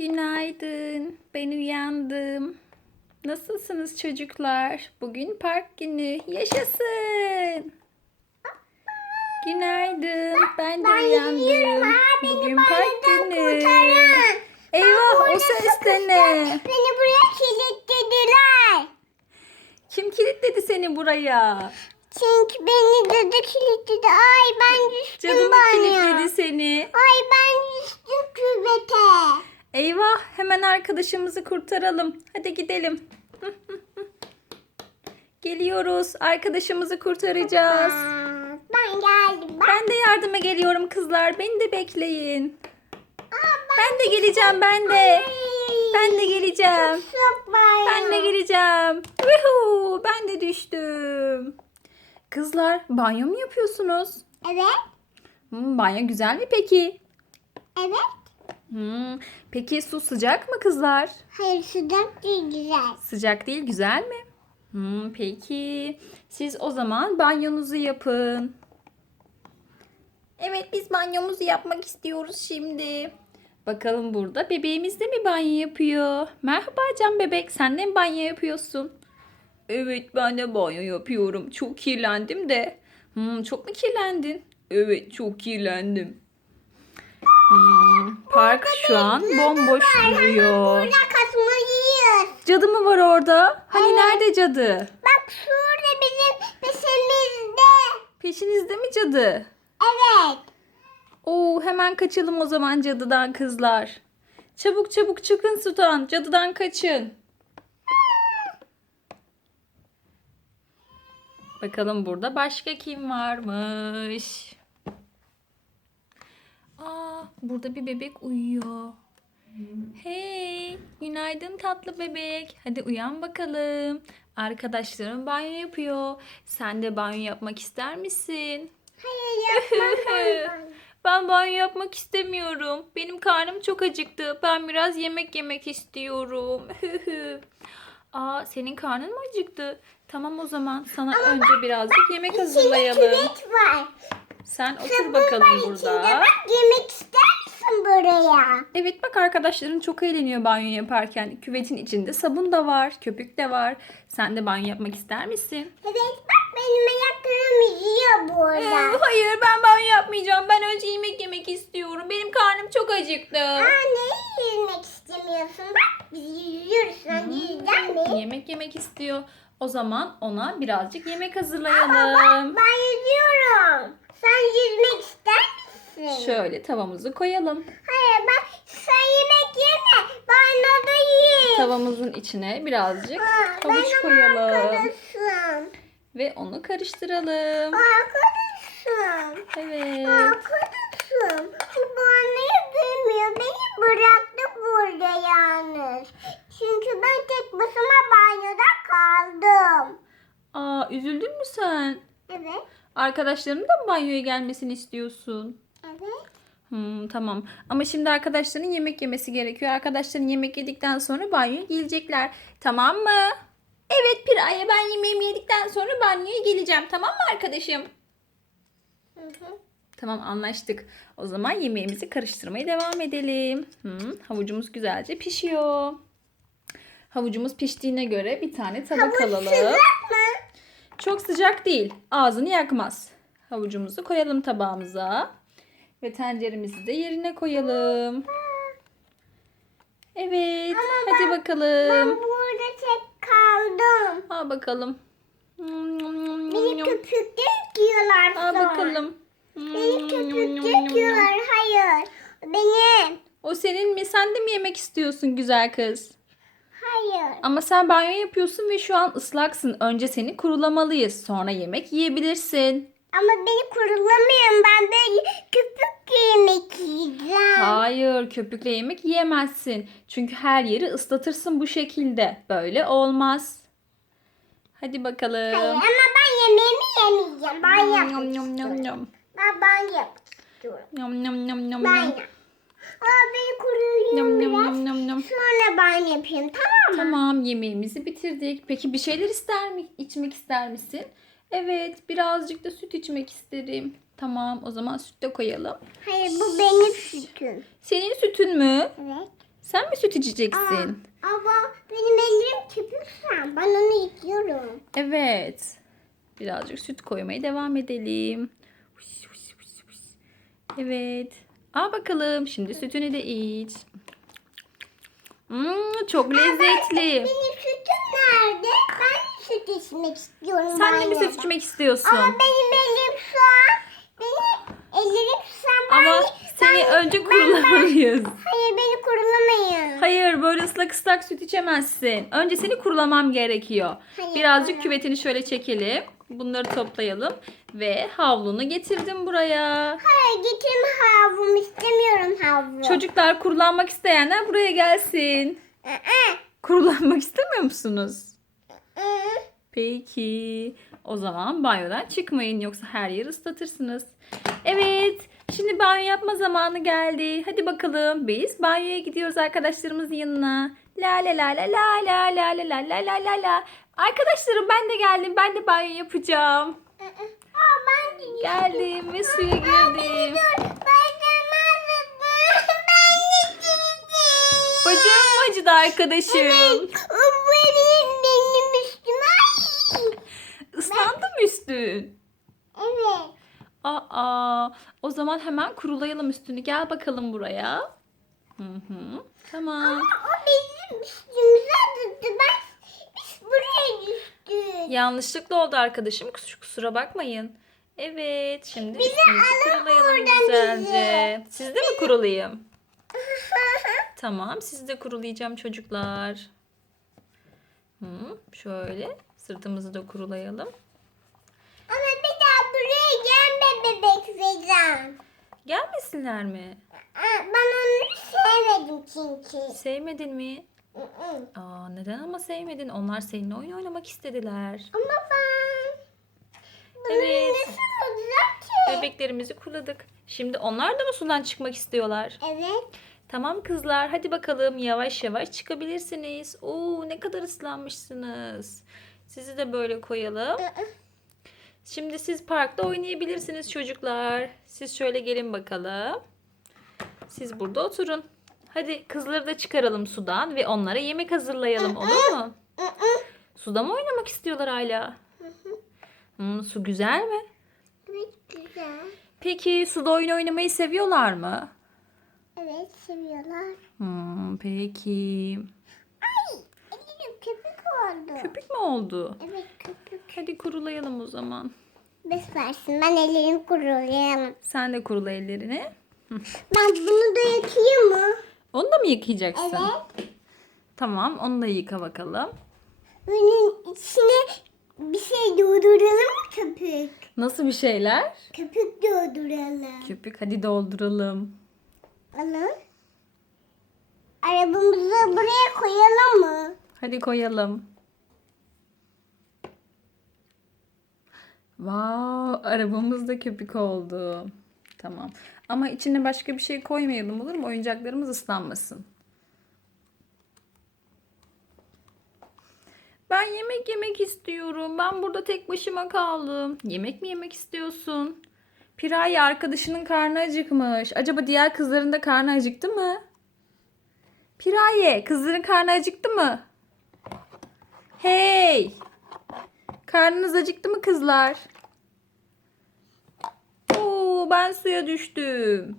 Günaydın. Ben uyandım. Nasılsınız çocuklar? Bugün park günü. Yaşasın. Günaydın. Ben de uyandım. Bugün park günü. Eyvah o ses de ne? Beni buraya kilitlediler. Kim kilitledi seni buraya? Çünkü beni dadı kilitledi. Ay ben düştüm Cadı mı banyoya. kilitledi seni? Ay ben düştüm küvete. Eyvah hemen arkadaşımızı kurtaralım. Hadi gidelim. Geliyoruz. Arkadaşımızı kurtaracağız. Ben geldim. Ben, Ben de yardıma geliyorum kızlar. Beni de bekleyin. Aa, Ben de geleceğim ben de. Ben de geleceğim. Ben de geleceğim. Yuhu, ben de düştüm. Kızlar banyo mu yapıyorsunuz? Evet. Hmm, banyo güzel mi peki? Evet. Hmm, peki su sıcak mı kızlar? Hayır sıcak değil güzel. Sıcak değil güzel mi? Hmm, peki. Siz o zaman banyonuzu yapın. Evet biz banyomuzu yapmak istiyoruz şimdi. Bakalım burada bebeğimiz de mi banyo yapıyor? Merhaba Can bebek sen de mi banyo yapıyorsun? Evet ben de banyo yapıyorum. Çok kirlendim de. Hmm, çok mu kirlendin? Evet çok kirlendim. Hmm, park şu an bomboş duruyor. Burada kasmalıyız. Cadı mı var orada? Hani nerede cadı? Bak şurada bizim peşimizde. Peşinizde mi cadı? Evet. Oo hemen kaçalım o zaman cadıdan kızlar. Çabuk çabuk çıkın sudan. Cadıdan kaçın. Bakalım burada başka kim varmış? Burada bir bebek uyuyor. Hey, günaydın tatlı bebek. Hadi uyan bakalım. Arkadaşlarım banyo yapıyor. Sen de banyo yapmak ister misin? Hayır yapmam. ben banyo yapmak istemiyorum. Benim karnım çok acıktı. Ben biraz yemek yemek istiyorum. Aa, senin karnın mı acıktı? Tamam o zaman sana önce birazcık yemek hazırlayalım. küvet var. Sen otur bakalım burada. bak yemek ister misin buraya? Evet bak arkadaşların çok eğleniyor banyo yaparken. Küvetin içinde sabun da var, köpük de var. Sen de banyo yapmak ister misin? Evet bak benim ayaklarım yiyor Ee, burada. hayır ben banyo yapmayacağım. Ben önce yemek yemek istiyorum. Benim karnım çok acıktı. Aa neyi yüzmek istemiyorsun? Bak biz yüzüyoruz. Sen yüzecek mi? Yemek yemek istiyor. O zaman ona birazcık yemek hazırlayalım. ben yüzüyorum. Sen yüzmek ister misin? Şöyle tavamızı koyalım. Hayır bak sen yemek yeme. Ben da. Tavamızın içine birazcık Aa, havuç benim koyalım. arkadaşım. Ve onu karıştıralım. Arkadaşım. Evet. Arkadaşım. Bu anneyi bilmiyor. Beni bıraktı burada yalnız. Çünkü ben tek başıma banyoda kaldım. Aa üzüldün mü sen? Evet. Arkadaşlarının da mı banyoya gelmesini istiyorsun? Evet. Hmm, tamam. Ama şimdi arkadaşların yemek yemesi gerekiyor. Arkadaşların yemek yedikten sonra banyoya gelecekler. Tamam mı? Evet Piraye ben yemeğimi yedikten sonra banyoya geleceğim. Tamam mı arkadaşım? Hı hı. Tamam anlaştık. O zaman yemeğimizi karıştırmaya devam edelim. Hmm, havucumuz güzelce pişiyor. Havucumuz piştiğine göre bir tane tabak alalım. Sıcak mı? Çok sıcak değil. Ağzını yakmaz. Havucumuzu koyalım tabağımıza. Ve tenceremizi de yerine koyalım. Evet. hadi Ben bakalım. burada tek kaldım. Al bakalım. Beni köpükte yıkıyorlar Al sonra. bakalım. Beni köpükte yıkıyorlar. Hayır. Benim. O senin mi? Sen de mi yemek istiyorsun güzel kız? Hayır. Ama sen banyo yapıyorsun ve şu an ıslaksın. Önce seni kurulamalıyız. Sonra yemek yiyebilirsin. Ama beni kurulamıyorum. Ben böyle köpük yemek yiyeceğim. Hayır, köpükle yemek yiyemezsin. Çünkü her yeri ıslatırsın bu şekilde. Böyle olmaz. Hadi Hayır bakalım. ama ben yemeğimi yemeyeceğim. Ben yapmak Yum, yum, yum, istiyorum. yum. Ben ben yapmak istiyorum. Yum, yum, yum, yum, Ben yap. Aa beni kuruyun Yum, yum, biraz. yum. Sonra ben yapayım tamam mı? Tamam, yemeğimizi bitirdik. Peki bir şeyler ister mi? içmek ister misin? Evet, birazcık da süt içmek isterim. Tamam, o zaman süt de koyalım. Hayır bu benim sütüm. Senin sütün mü? Evet. Sen mi süt içeceksin? Ama benim ellerim köpük sen. Ben onu yıkıyorum. Evet. Birazcık süt koymaya devam edelim. Evet. Al bakalım. Şimdi sütünü de iç. Hmm, çok lezzetli. Benim sütüm nerede? Ben süt içmek istiyorum. Sen de mi süt içmek istiyorsun? Ama benim elim şu an. Benim ellerim şu an. Ama ben- seni ben- önce kurulamayız. Hayır beni kurulamayın. Hayır böyle ıslak ıslak süt içemezsin. Önce seni kurulamam gerekiyor. Hayır, Birazcık hayır. küvetini şöyle çekelim. Bunları toplayalım. Ve havlunu getirdim buraya. Hayır getirme havlumu istemiyorum havlu. Çocuklar kurulanmak isteyenler buraya gelsin. Kurulanmak istemiyor musunuz? Peki. O zaman banyodan çıkmayın yoksa her yeri ıslatırsınız. Evet. Şimdi banyo yapma zamanı geldi. Hadi bakalım biz banyoya gidiyoruz arkadaşlarımızın yanına. La la la la la la la la la la la la la. Arkadaşlarım ben de geldim. Ben de banyo yapacağım. Aa, ben de Geldim ve suya girdim. Bacağım mı acıdı arkadaşım? Benim, benim. Islandı mı üstün? Evet. Aa, o zaman hemen kurulayalım üstünü. Gel bakalım buraya. Hı hı. Tamam. Ama o bizim üstümüze tuttu. Ben, buraya düştük. Yanlışlıkla oldu arkadaşım. Kus- Kusura bakmayın. Evet, şimdi Bizi kurulayalım güzelce. Siz de mi kurulayayım? Tamam, sizi de kurulayacağım çocuklar. Hı, şöyle sırtımızı da kurulayalım. Ama bir daha buraya gelme bebek Feyzan. Gelmesinler mi? Ben onu sevmedim çünkü. Sevmedin mi? Aa, neden ama sevmedin? Onlar seninle oyun oynamak istediler. Ama ben... Bunun Evet. nesi olacak ki? Bebeklerimizi kuruladık. Şimdi onlar da mı sudan çıkmak istiyorlar? Evet. Tamam kızlar hadi bakalım yavaş yavaş çıkabilirsiniz. Oo ne kadar ıslanmışsınız. Sizi de böyle koyalım. Şimdi siz parkta oynayabilirsiniz çocuklar. Siz şöyle gelin bakalım. Siz burada oturun. Hadi kızları da çıkaralım sudan ve onlara yemek hazırlayalım olur mu? Suda mı oynamak istiyorlar hala? Hmm, su güzel mi? Evet güzel. Peki suda oyun oynamayı seviyorlar mı? Evet seviyorlar. Hmm, peki. Ay elim köpük oldu. Köpük mü oldu? Evet köpük. Hadi kurulayalım o zaman. Bes versin ben ellerimi kurulayamam. Sen de kurula ellerini. Ben bunu da yakayım mı? Onu da mı yıkayacaksın? Evet. Tamam onu da yıka bakalım. Bunun içine bir şey dolduralım mı köpük? Nasıl bir şeyler? Köpük dolduralım. Köpük hadi dolduralım. Alın. Arabamızı buraya koyalım mı? Hadi koyalım. Wow, arabamız da köpük oldu. Tamam. Ama içine başka bir şey koymayalım olur mu? Oyuncaklarımız ıslanmasın. Ben yemek yemek istiyorum. Ben burada tek başıma kaldım. Yemek mi yemek istiyorsun? Piraye arkadaşının karnı acıkmış. Acaba diğer kızların da karnı acıktı mı? Piraye, kızların karnı acıktı mı? Hey! Karnınız acıktı mı kızlar? Ben suya düştüm.